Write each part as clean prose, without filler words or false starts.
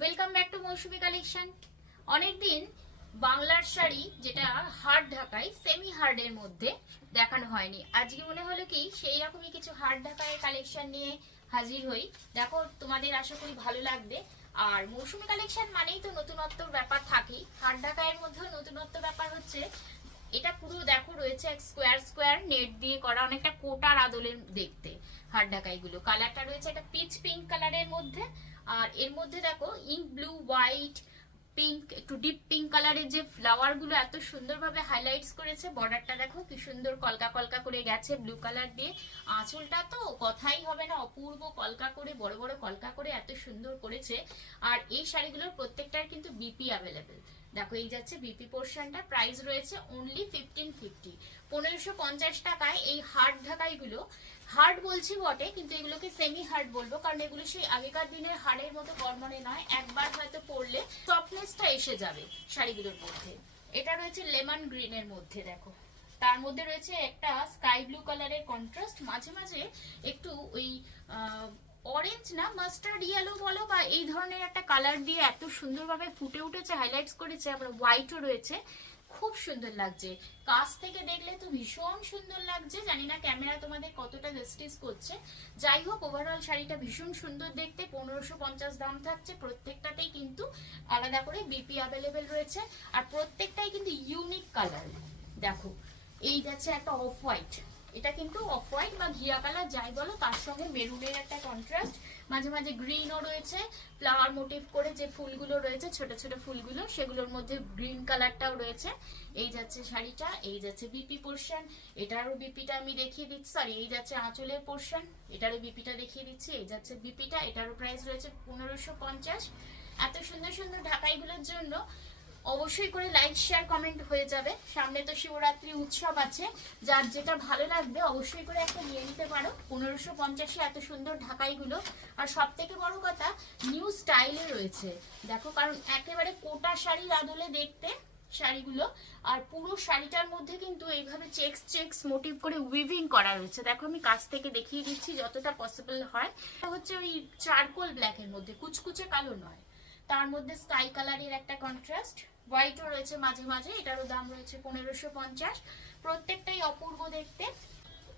Welcome back to Moushumi collection. অনেকদিন বাংলার শাড়ি যেটা হার্ড ঢাকাই সেমি হার্ডের মধ্যে দেখানো হয়নি। আজকে মনে হলো কি সেই রকমই কিছু হার্ড ঢাকায় কালেকশন নিয়ে হাজির হই। দেখো তোমাদের আশা করি ভালো লাগবে। আর মৌসুমী কালেকশন মানেই তো নতুনত্বর ব্যাপার থাকেই। হার্ড ঢাকায়ের মধ্যেও নতুনত্ব ব্যাপার হচ্ছে এটা পুরো দেখো রয়েছে এক স্কোয়ার স্কোয়ার নেট দিয়ে করা, অনেকটা কোটার আদলের দেখতে হার্ড ঢাকাইগুলো। কালারটা রয়েছে একটা পিচ পিঙ্ক কালারের মধ্যে, আর এর মধ্যে দেখো ইঙ্ক ব্লু, হোয়াইট, পিঙ্ক, একটু ডিপ পিঙ্ক কালারের যে ফ্লাওয়ার গুলো এত সুন্দরভাবে হাইলাইটস করেছে। বর্ডারটা দেখো কি সুন্দর কলকা কলকা করে গেছে ব্লু কালার দিয়ে। আঁচলটা তো কথাই হবে না, অপূর্ব কলকা করে বড় বড় কলকা করে এত সুন্দর করেছে। আর এই শাড়িগুলোর প্রত্যেকটার কিন্তু বিপি অ্যাভেলেবেল। দেখো এই যাচ্ছে বিপি পোর্শনটা, প্রাইস রয়েছে অনলি 1550, 1550 টাকায় এই হার্ড ঢাকাইগুলো। হার্ড বলছি বটে, কিন্তু এগুলোকে সেমি হার্ড বলবো, কারণ এগুলো সেই আগেকার দিনের হার্ডের মতো কর্মনে নয়। একবার হয়তো পরলে সফটনেসটা এসে যাবে শাড়িগুলোর মধ্যে। এটা রয়েছে লেমন গ্রিনের মধ্যে, দেখো তার মধ্যে রয়েছে একটা স্কাই ব্লু কালারের কন্ট্রাস্ট, মাঝে মাঝে একটু ওই অরেঞ্জ না মাস্টার্ড ইয়েলো বলো বা এই ধরনের একটা কালার দিয়ে এত সুন্দরভাবে ফুটে উঠেছে, হাইলাইটস করেছে। আবার হোয়াইটও রয়েছে, খুব সুন্দর লাগছে। কাছ থেকে দেখলে তো ভীষণ সুন্দর লাগছে, জানি না ক্যামেরা তোমাদের কতটা জাস্টিস করছে। যাই হোক, ওভারঅল শাড়িটা ভীষণ সুন্দর দেখতে। 1550 দাম থাকছে। প্রত্যেকটাতেই কিন্তু আলাদা করে বিপি অ্যাভেলেবেল রয়েছে, আর প্রত্যেকটাই কিন্তু ইউনিক কালার। দেখো এই যাচ্ছে একটা অফ হোয়াইট, এটা কিন্তু অফ হোয়াইট বা ঘিয়া কালার যাই বলো, তার সঙ্গে মেরুনের একটা কন্ট্রাস্ট, মাঝে মাঝে গ্রিনও রয়েছে। ফ্লাওয়ার মোটিভ করে যে ফুলগুলো রয়েছে, ছোট ছোট ফুলগুলো, সেগুলোর মধ্যে গ্রিন কালারটাও রয়েছে। এই যাচ্ছে শাড়িটা, এই যাচ্ছে বিপি পোর্শন, এটারও বিপিটা আমি দেখিয়ে দিচ্ছি। সরি, এই যাচ্ছে আঁচলের পোর্শন, এটারও বিপিটা দেখিয়ে দিচ্ছি। এই যাচ্ছে বিপিটা, এটারও প্রাইস রয়েছে 1550। এত সুন্দর সুন্দর ঢাকাইগুলোর জন্য অবশ্যই করে লাইক শেয়ার কমেন্ট হয়ে যাবে। সামনে তো শিবরাত্রি উৎসব আছে, যার যেটা ভালো লাগবে অবশ্যই করে একটা নিয়ে নিতে পারো। 1550 এত সুন্দর ঢাকাইগুলো। আর সব থেকে বড় কথা, নিউ স্টাইলে রয়েছে দেখো, কারণ একেবারে কোটা শাড়ির আদলে দেখতে শাড়িগুলো। আর পুরো শাড়িটার মধ্যে কিন্তু এইভাবে চেক্স চেক্স মোটিভ করে উইভিং করা রয়েছে। দেখো আমি কাছ থেকে দেখিয়ে দিচ্ছি যতটা পসিবল হয়। হচ্ছে ওই চারকোল ব্ল্যাকের মধ্যে, কুচকুচে কালো নয়, তার মধ্যে স্কাই কালারের একটা কন্ট্রাস্ট, হোয়াইটও রয়েছে মাঝে মাঝে। এটারও দাম রয়েছে 1550। প্রত্যেকটাই অপূর্ব দেখতে।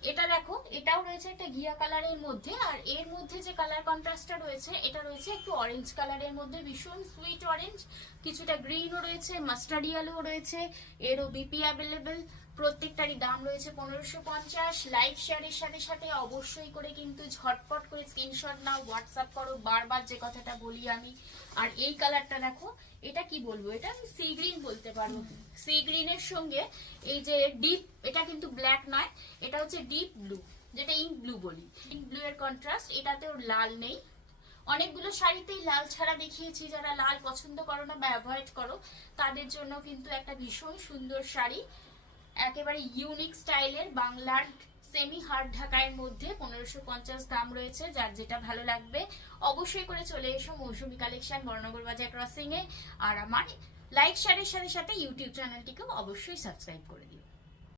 এটা দেখো, এটাও রয়েছে একটা ঘিয়া কালারের মধ্যে, আর এর মধ্যে যে কালার কন্ট্রাস্টটা রয়েছে এটা রয়েছে একটু অরেঞ্জ কালারের মধ্যে, ভীষণ সুইট অরেঞ্জ। কিছুটা গ্রিনও রয়েছে, মাস্টার্ড ইয়েলোও রয়েছে। এরও বিপি অ্যাভেলেবেল। প্রত্যেকটারই দাম রয়েছে 1550। লাইক শেয়ারের সাথে সাথে অবশ্যই করে কিন্তু ঝটপট করে স্ক্রিনশট নাও, হোয়াটসঅ্যাপ করো, বারবার যে কথাটা বলি আমি। আর এই কালারটা দেখো, এটা কি বলবো, এটা আমি সি গ্রিন বলতে পারবো। সি গ্রিনের সঙ্গে এই যে ডিপ, এটা কিন্তু ব্ল্যাক নয়, এটা হচ্ছে ডিপ ব্লু, যেটা ইঙ্ক ব্লু বলি। ইঙ্ক ব্লু এর কন্ট্রাস্ট, এটাতেও লাল নেই। অনেকগুলো শাড়িতেই লাল ছাড়া দেখিয়েছি, যারা লাল পছন্দ করো না বা অ্যাভয়েড করো তাদের জন্য কিন্তু একটা ভীষণ সুন্দর শাড়ি, একেবারে ইউনিক স্টাইলের বাংলার সেমি হার্ড ঢাকায়ের মধ্যে 1550 দাম রয়েছে। যার যেটা ভালো লাগবে অবশ্যই করে চলে এসো মৌসুমী কালেকশন, বর্ণনগর বাজার ক্রসিং এ। আর আমার লাইক শেয়ারের সাথে সাথে ইউটিউব চ্যানেলটিকেও অবশ্যই সাবস্ক্রাইব করে দিও।